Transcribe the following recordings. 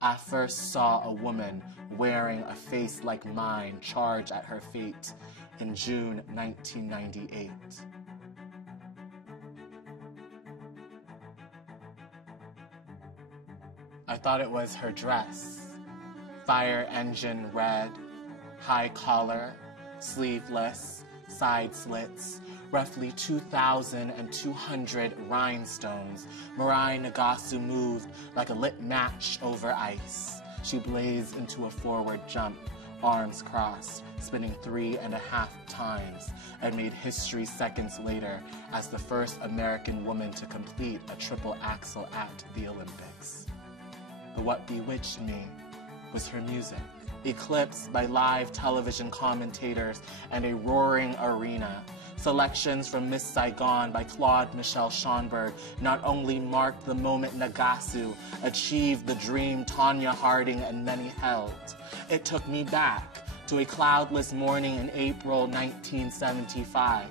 I first saw a woman wearing a face like mine charge at her fate in June 1998. I thought it was her dress. Fire engine red, high collar, sleeveless, side slits, roughly 2,200 rhinestones. Mirai Nagasu moved like a lit match over ice. She blazed into a forward jump, arms crossed, spinning 3.5 times, and made history seconds later as the first American woman to complete a triple axel at the Olympics. But what bewitched me was her music. Eclipsed by live television commentators and a roaring arena, selections from Miss Saigon by Claude Michel Schonberg not only marked the moment Nagasu achieved the dream Tonya Harding and many held, it took me back to a cloudless morning in April 1975,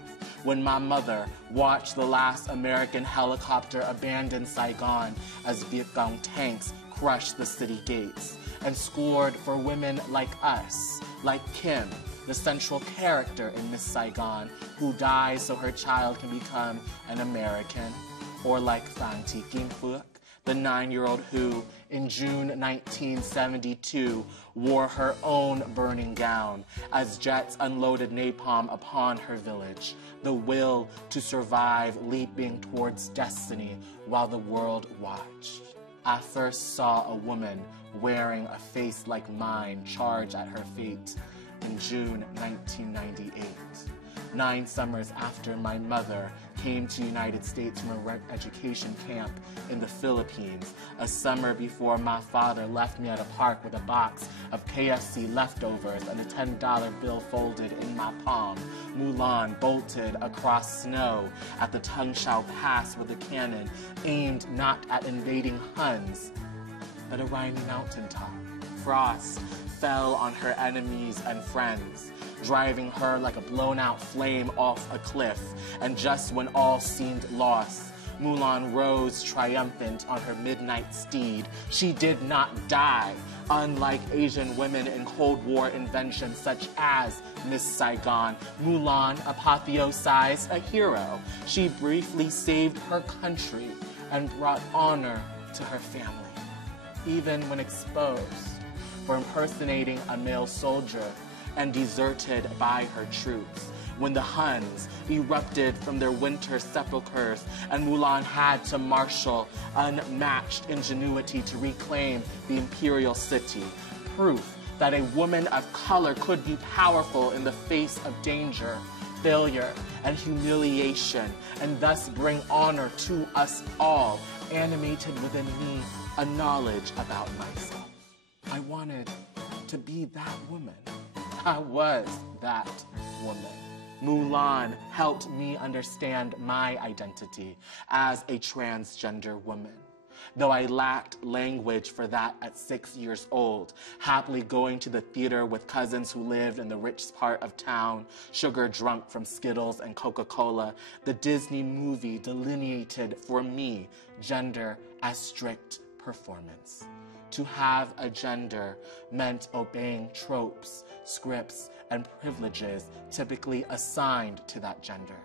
when my mother watched the last American helicopter abandon Saigon as Viet Cong tanks crushed the city gates, and scored for women like us, like Kim, the central character in Miss Saigon, who dies so her child can become an American, or like Phan Thi Kim Phuc, the 9-year-old who, in June 1972, wore her own burning gown as jets unloaded napalm upon her village, the will to survive leaping towards destiny while the world watched. I first saw a woman wearing a face like mine charge at her fate in June 1998. 9 summers after my mother came to the United States from a education camp in the Philippines, a summer before my father left me at a park with a box of KFC leftovers and a $10 bill folded in my palm, Mulan bolted across snow at the Tung Chau Pass with a cannon aimed not at invading Huns, but a rhymy mountaintop. Frost fell on her enemies and friends, driving her like a blown-out flame off a cliff, and just when all seemed lost, Mulan rose triumphant on her midnight steed. She did not die, unlike Asian women in Cold War inventions such as Miss Saigon. Mulan apotheosized a hero. She briefly saved her country and brought honor to her family, even when exposed for impersonating a male soldier and deserted by her troops. When the Huns erupted from their winter sepulchres and Mulan had to marshal unmatched ingenuity to reclaim the imperial city, proof that a woman of color could be powerful in the face of danger, failure, and humiliation, and thus bring honor to us all, animated within me a knowledge about myself. I wanted to be that woman. I was that woman. Mulan helped me understand my identity as a transgender woman. Though I lacked language for that at 6 years old, happily going to the theater with cousins who lived in the richest part of town, sugar drunk from Skittles and Coca-Cola, the Disney movie delineated for me gender as strict performance. To have a gender meant obeying tropes, scripts, and privileges typically assigned to that gender.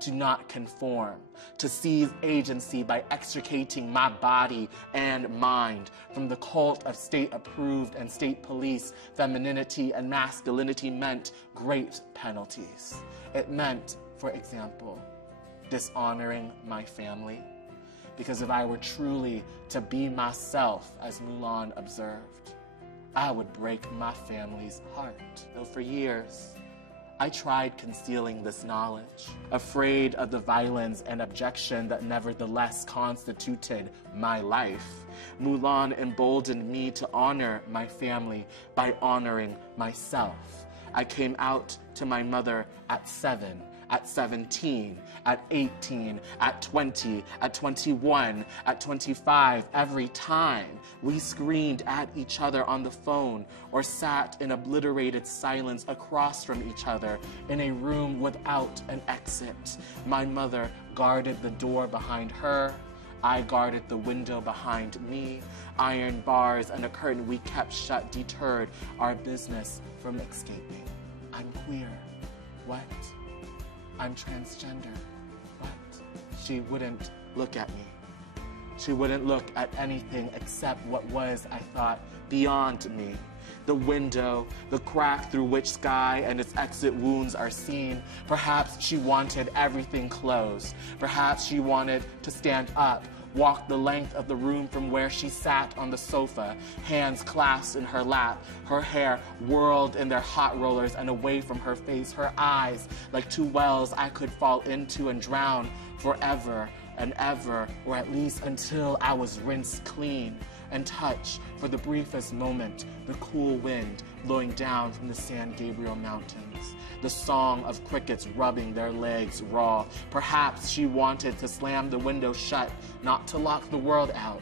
To not conform, to seize agency by extricating my body and mind from the cult of state-approved and state-policed femininity and masculinity meant great penalties. It meant, for example, dishonoring my family. Because if I were truly to be myself, as Mulan observed, I would break my family's heart. Though for years, I tried concealing this knowledge, afraid of the violence and abjection that nevertheless constituted my life. Mulan emboldened me to honor my family by honoring myself. I came out to my mother at 7, at 17, at 18, at 20, at 21, at 25, every time we screamed at each other on the phone or sat in obliterated silence across from each other in a room without an exit. My mother guarded the door behind her. I guarded the window behind me. Iron bars and a curtain we kept shut deterred our business from escaping. I'm queer. What? I'm transgender. What? She wouldn't look at me. She wouldn't look at anything except what was, I thought, beyond me. The window, the crack through which sky and its exit wounds are seen. Perhaps she wanted everything closed. Perhaps she wanted to stand up, walk the length of the room from where she sat on the sofa, hands clasped in her lap, her hair whirled in their hot rollers and away from her face, her eyes like two wells I could fall into and drown forever and ever, or at least until I was rinsed clean, and touch, for the briefest moment, the cool wind blowing down from the San Gabriel Mountains, the song of crickets rubbing their legs raw. Perhaps she wanted to slam the window shut, not to lock the world out,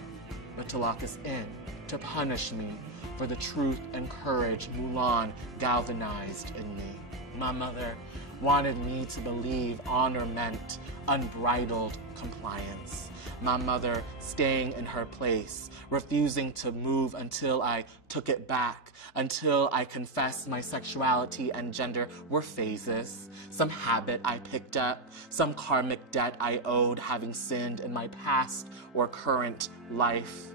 but to lock us in, to punish me for the truth and courage Mulan galvanized in me. My mother wanted me to believe honor meant unbridled compliance. My mother staying in her place, refusing to move until I took it back, until I confessed my sexuality and gender were phases, some habit I picked up, some karmic debt I owed having sinned in my past or current life.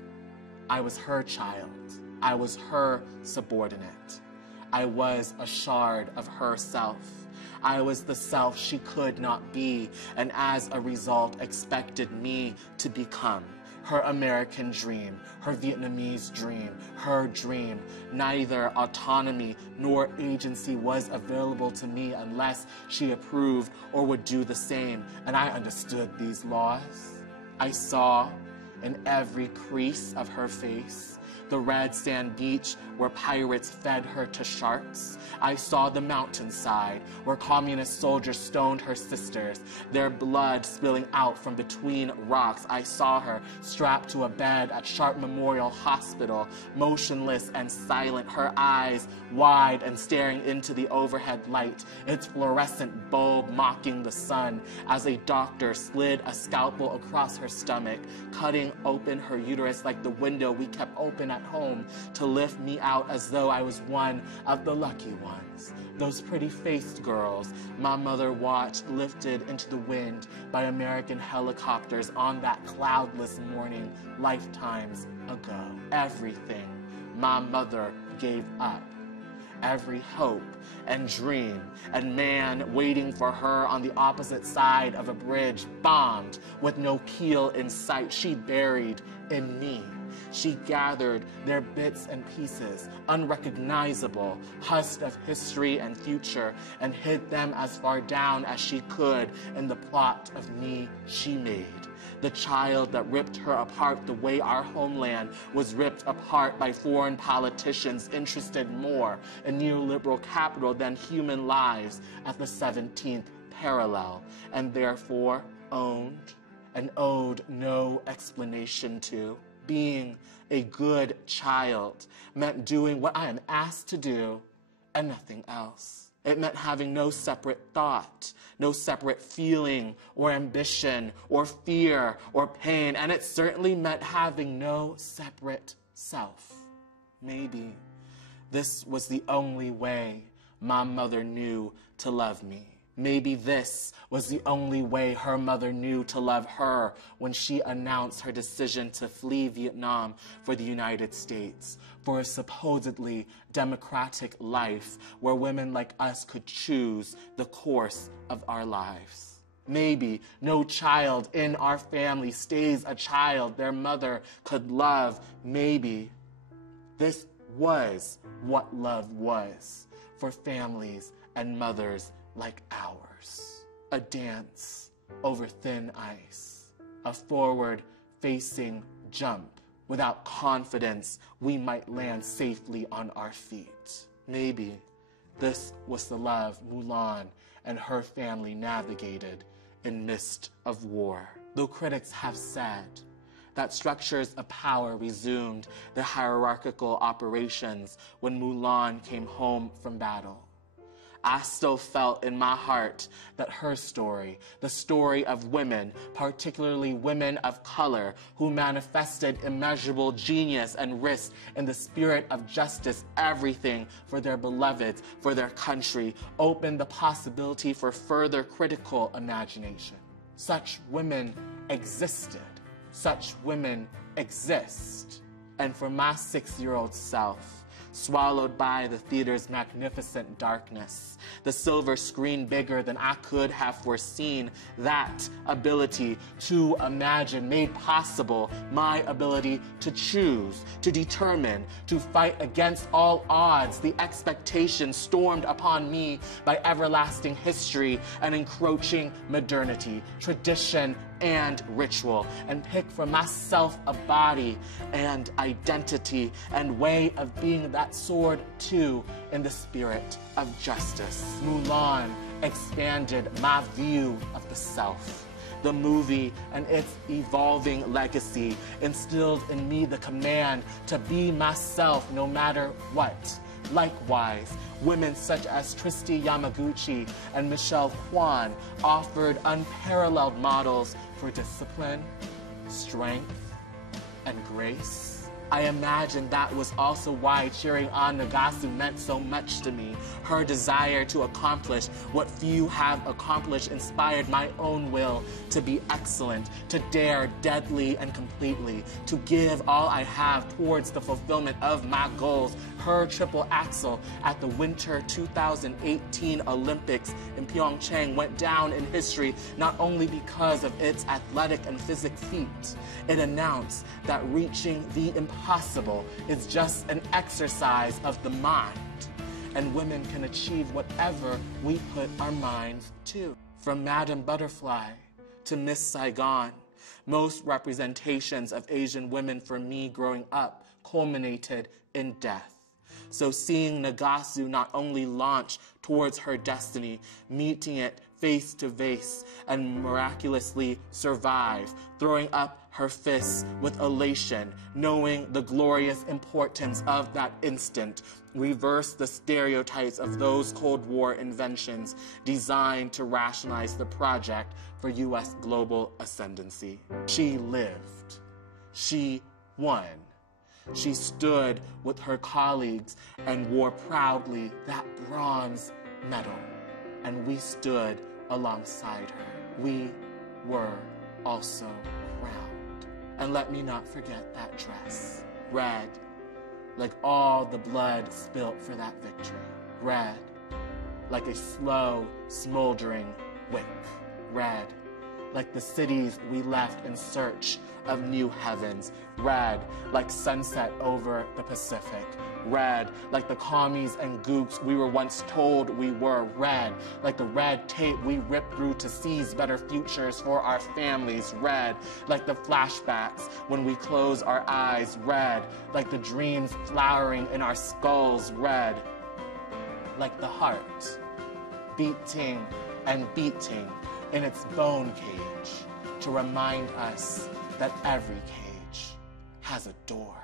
I was her child. I was her subordinate. I was a shard of herself. I was the self she could not be, and as a result expected me to become. Her American dream, her Vietnamese dream, her dream. Neither autonomy nor agency was available to me unless she approved or would do the same, and I understood these laws. I saw in every crease of her face the red sand beach where pirates fed her to sharks. I saw the mountainside where communist soldiers stoned her sisters, their blood spilling out from between rocks. I saw her strapped to a bed at Sharp Memorial Hospital, motionless and silent, her eyes wide and staring into the overhead light, its fluorescent bulb mocking the sun, as a doctor slid a scalpel across her stomach, cutting open her uterus like the window we kept open at home to lift me out as though I was one of the lucky ones. Those pretty-faced girls my mother watched lifted into the wind by American helicopters on that cloudless morning lifetimes ago. Everything my mother gave up. Every hope and dream and man waiting for her on the opposite side of a bridge bombed with no keel in sight, she buried in me. She gathered their bits and pieces, unrecognizable, husk of history and future, and hid them as far down as she could in the plot of me she made. The child that ripped her apart the way our homeland was ripped apart by foreign politicians interested more in neoliberal capital than human lives at the 17th parallel, and therefore owned and owed no explanation to. Being a good child meant doing what I am asked to do and nothing else. It meant having no separate thought, no separate feeling or ambition or fear or pain, and it certainly meant having no separate self. Maybe this was the only way my mother knew to love me. Maybe this was the only way her mother knew to love her when she announced her decision to flee Vietnam for the United States, for a supposedly democratic life where women like us could choose the course of our lives. Maybe no child in our family stays a child their mother could love. Maybe this was what love was for families and mothers like ours. A dance over thin ice, a forward-facing jump. Without confidence, we might land safely on our feet. Maybe this was the love Mulan and her family navigated in midst of war. Though critics have said that structures of power resumed their hierarchical operations when Mulan came home from battle, I still felt in my heart that her story, the story of women, particularly women of color, who manifested immeasurable genius and risked in the spirit of justice everything for their beloveds, for their country, opened the possibility for further critical imagination. Such women existed. Such women exist. And for my 6-year-old self, swallowed by the theater's magnificent darkness, the silver screen bigger than I could have foreseen, that ability to imagine made possible my ability to choose, to determine, to fight against all odds the expectations stormed upon me by everlasting history and encroaching modernity, tradition, and ritual, and pick for myself a body and identity and way of being that sword too in the spirit of justice. Mulan expanded my view of the self. The movie and its evolving legacy instilled in me the command to be myself no matter what. Likewise, women such as Tristy Yamaguchi and Michelle Kwan offered unparalleled models for discipline, strength, and grace. I imagine that was also why cheering on Nagasu meant so much to me. Her desire to accomplish what few have accomplished inspired my own will to be excellent, to dare deadly and completely, to give all I have towards the fulfillment of my goals. Her triple axel at the Winter 2018 Olympics in Pyeongchang went down in history not only because of its athletic and physical feat. It announced that reaching the impossible is just an exercise of the mind, and women can achieve whatever we put our minds to. From Madame Butterfly to Miss Saigon, most representations of Asian women for me growing up culminated in death. So seeing Nagasu not only launch towards her destiny, meeting it face to face, and miraculously survive, throwing up her fists with elation, knowing the glorious importance of that instant, reverse the stereotypes of those Cold War inventions designed to rationalize the project for U.S. global ascendancy. She lived. She won. She stood with her colleagues and wore proudly that bronze medal. And we stood alongside her. We were also crowned. And let me not forget that dress. Red, like all the blood spilt for that victory. Red, like a slow, smoldering wick. Red, like the cities we left in search of new heavens. Red, like sunset over the Pacific. Red, like the commies and gooks we were once told we were. Red, like the red tape we ripped through to seize better futures for our families. Red, like the flashbacks when we close our eyes. Red, like the dreams flowering in our skulls. Red, like the heart beating and beating in its bone cage to remind us that every cage has a door.